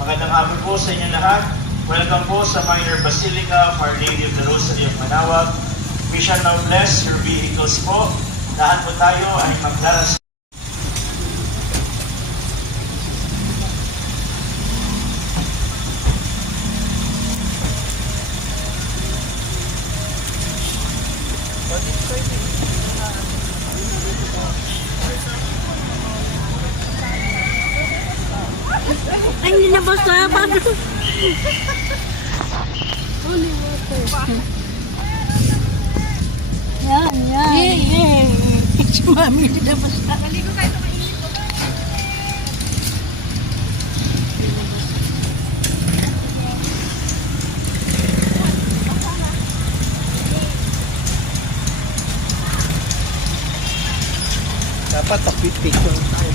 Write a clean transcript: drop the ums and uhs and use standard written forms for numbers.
Magandang hapon po sa inyo lahat. Welcome po sa Minor Basilica of Our Lady of the Rosary of Manaoag. We shall now bless your vehicles po. Lahat po tayo ay magdaras. Ay, hindi na basta. Holy water. Yan, yan. Yay! Si Mami, hindi na basta. Naligo kayo sa mainit ko. Dapat takpit picture tayo.